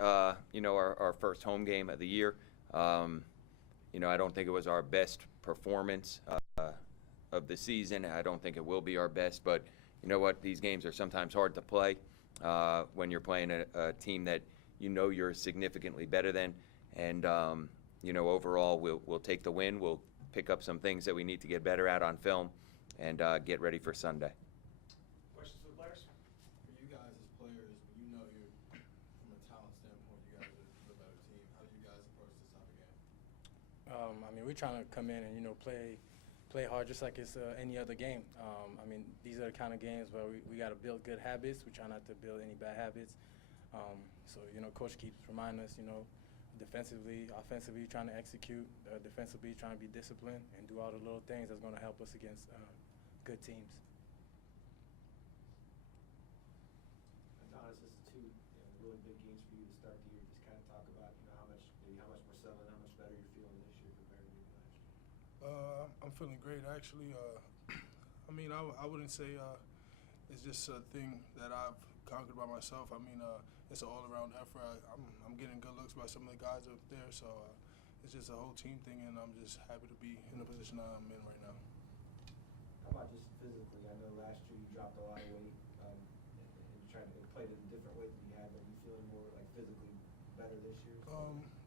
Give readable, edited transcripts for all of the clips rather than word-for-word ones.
our first home game of the year. I don't think it was our best performance of the season. I don't think it will be our best, but you know what? These games are sometimes hard to play when you're playing a team that you're significantly better than. And, overall, we'll take the win. We'll pick up some things that we need to get better at on film and get ready for Sunday. Questions for the players? For you guys as players, when you're from a talent standpoint, you guys are the better team. How do you guys approach this type of game? We're trying to come in and play hard just like it's any other game. These are the kind of games where we got to build good habits. We try not to build any bad habits. Coach keeps reminding us, defensively, offensively, trying to execute, defensively, trying to be disciplined and do all the little things that's going to help us against good teams. Adonis, this is two really big games for you to start the year. Just kind of talk about how much more settled, how much better you're feeling this year compared to maybe last year. I'm feeling great, actually. I wouldn't say it's just a thing that I've conquered by myself. It's an all-around effort. I'm getting good looks by some of the guys up there, so it's just a whole team thing, and I'm just happy to be in the position I'm in right now. How about just physically? I know last year you dropped a lot of weight and you tried to play it a different weight than you had, but you feeling more physically better this year?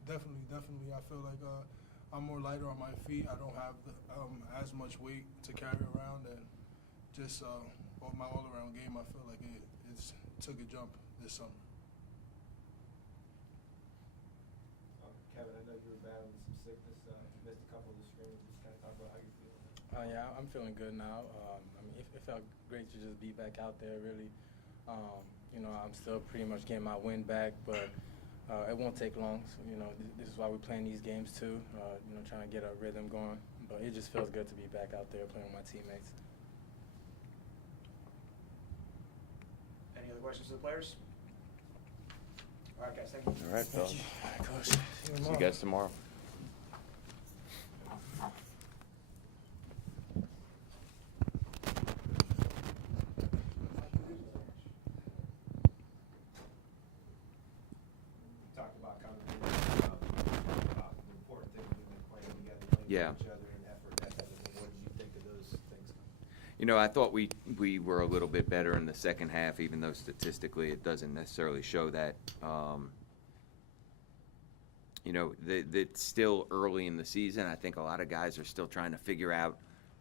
Definitely. I feel like I'm more lighter on my feet. I don't have as much weight to carry around, and just my all-around game, I feel like it's took a jump this summer. Kevin, I know you were battling some sickness. You missed a couple of the scrimmages. Just kind of talk about how you're feeling. Yeah, I'm feeling good now. It felt great to just be back out there, really. I'm still pretty much getting my wind back, but it won't take long. So, this is why we're playing these games too, trying to get a rhythm going. But it just feels good to be back out there playing with my teammates. Any other questions for the players? All right, guys, thank you. All right, fellas. Coach. See you guys tomorrow. Talked about kind of the important things we've been playing together, playing with each other and effort. What did you think of those things? I thought we were a little bit better in the second half, even though statistically it doesn't necessarily show that. It's still early in the season. I think a lot of guys are still trying to figure out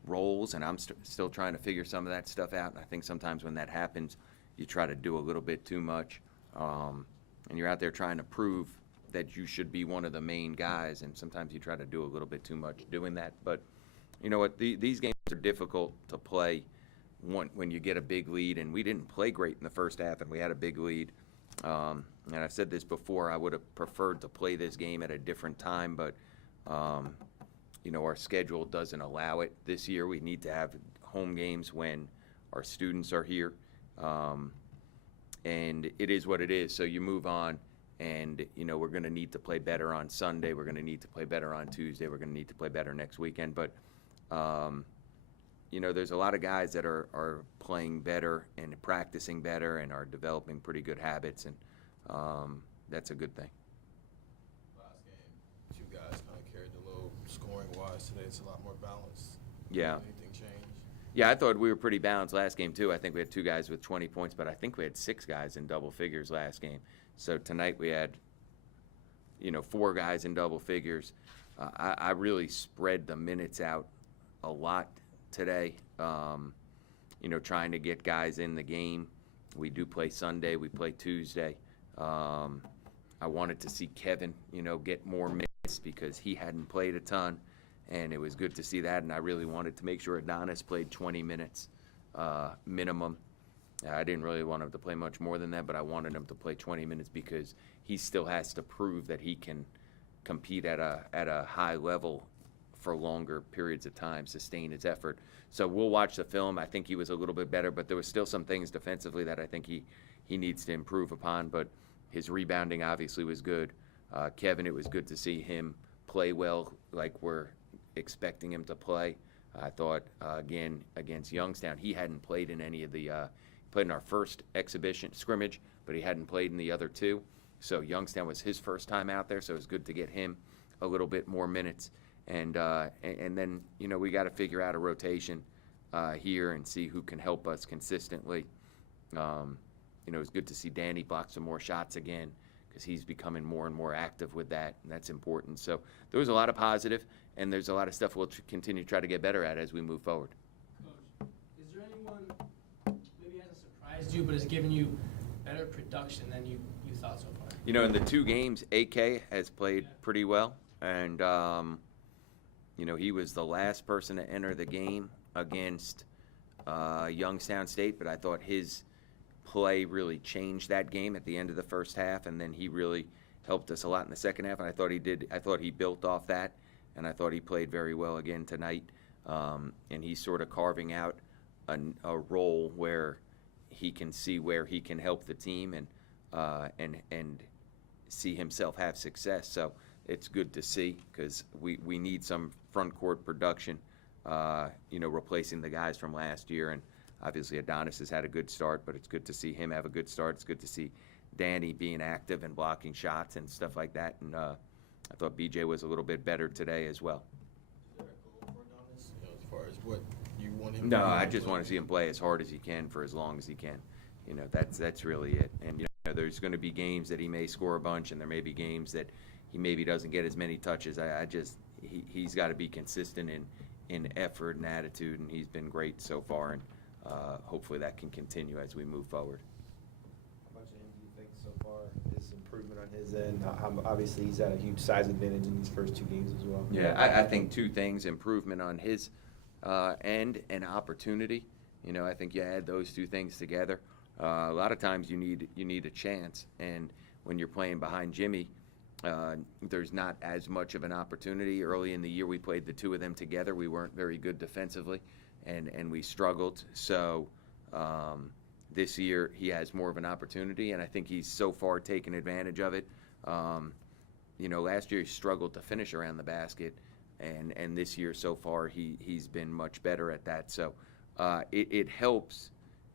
roles, and I'm still trying to figure some of that stuff out. And I think sometimes when that happens, you try to do a little bit too much, and you're out there trying to prove that you should be one of the main guys, and sometimes you try to do a little bit too much doing that. But you know what? These games are difficult to play when you get a big lead, and we didn't play great in the first half, and we had a big lead. And I've said this before, I would have preferred to play this game at a different time, but, our schedule doesn't allow it. This year we need to have home games when our students are here, and it is what it is. So you move on, and, we're going to need to play better on Sunday. We're going to need to play better on Tuesday. We're going to need to play better next weekend. But, there's a lot of guys that are playing better and practicing better and are developing pretty good habits, and that's a good thing. Last game, two guys kind of carried the load scoring-wise. Today it's a lot more balanced. Yeah. Anything change? Yeah, I thought we were pretty balanced last game, too. I think we had two guys with 20 points, but I think we had 6 guys in double figures last game. So tonight we had, 4 guys in double figures. I really spread the minutes out a lot today, trying to get guys in the game. We do play Sunday. We play Tuesday. I wanted to see Kevin, get more minutes because he hadn't played a ton, and it was good to see that. And I really wanted to make sure Adonis played 20 minutes minimum. I didn't really want him to play much more than that, but I wanted him to play 20 minutes because he still has to prove that he can compete at a high level for longer periods of time, sustain his effort. So we'll watch the film. I think he was a little bit better, but there was still some things defensively that I think he needs to improve upon. But his rebounding obviously was good. Kevin, it was good to see him play well like we're expecting him to play. I thought, again, against Youngstown, he hadn't played in any of the played in our first exhibition scrimmage, but he hadn't played in the other 2. So Youngstown was his first time out there, so it was good to get him a little bit more minutes. And then, we got to figure out a rotation here and see who can help us consistently. It's good to see Danny block some more shots again because he's becoming more and more active with that, and that's important. So there was a lot of positive, and there's a lot of stuff we'll continue to try to get better at as we move forward. Coach, is there anyone maybe hasn't surprised you but has given you better production than you thought so far? In the 2 games, AK has played pretty well, and he was the last person to enter the game against Youngstown State, but I thought his play really changed that game at the end of the first half, and then he really helped us a lot in the second half, and I thought he built off that, and I thought he played very well again tonight, and he's sort of carving out a role where he can see where he can help the team and see himself have success. So it's good to see because we need some front court production, replacing the guys from last year. And obviously Adonis has had a good start, but it's good to see him have a good start. It's good to see Danny being active and blocking shots and stuff like that. And I thought BJ was a little bit better today as well. Is there a goal for Adonis, as far as what you want him to No, do? I just want to see him play as hard as he can for as long as he can. That's really it. And there's going to be games that he may score a bunch, and there may be games that he maybe doesn't get as many touches. He's got to be consistent in effort and attitude, and he's been great so far, and hopefully that can continue as we move forward. How much of him do you think so far is improvement on his end? Obviously, he's had a huge size advantage in these first 2 games as well. Yeah, I think 2 things: improvement on his end and opportunity. I think you add those 2 things together. A lot of times you need a chance, and when you're playing behind Jimmy, there's not as much of an opportunity. Early in the year, we played the 2 of them together. We weren't very good defensively, and we struggled. So this year, he has more of an opportunity, and I think he's so far taken advantage of it. Last year he struggled to finish around the basket, and this year so far he's been much better at that. So it helps.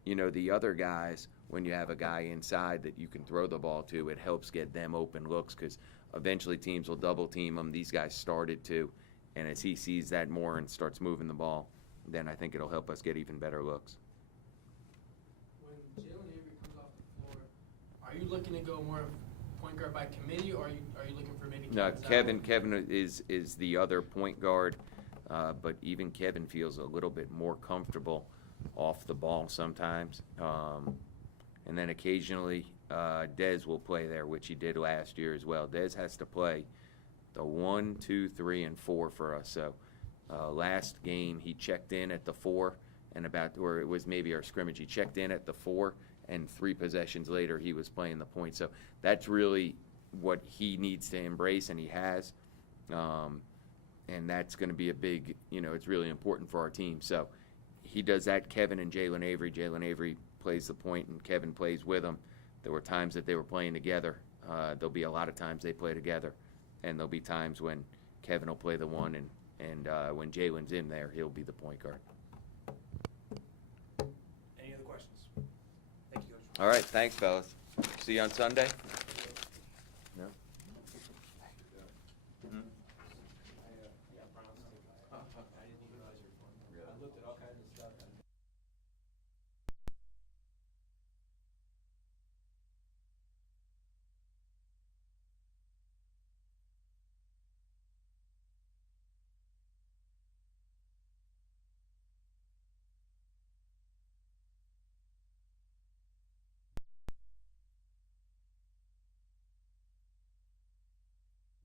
The other guys, when you have a guy inside that you can throw the ball to, it helps get them open looks because eventually teams will double team him. These guys started to, and as he sees that more and starts moving the ball, then I think it'll help us get even better looks. When Jalen Avery comes off the floor, are you looking to go more of point guard by committee, or are you looking for maybe No, Kevin Kevin is the other point guard, but even Kevin feels a little bit more comfortable off the ball sometimes. And then occasionally Dez will play there, which he did last year as well. Dez has to play the 1, 2, 3, and 4 for us. So last game he checked in at the 4, or it was maybe our scrimmage. He checked in at the 4, and 3 possessions later he was playing the point. So that's really what he needs to embrace, and he has. And that's going to be a big, it's really important for our team. So he does that. Kevin and Jalen Avery. Jalen Avery plays the point, and Kevin plays with him. There were times that they were playing together. There'll be a lot of times they play together, and there'll be times when Kevin will play the 1, and when Jalen's in there, he'll be the point guard. Any other questions? Thank you, Coach. All right, thanks, fellas. See you on Sunday.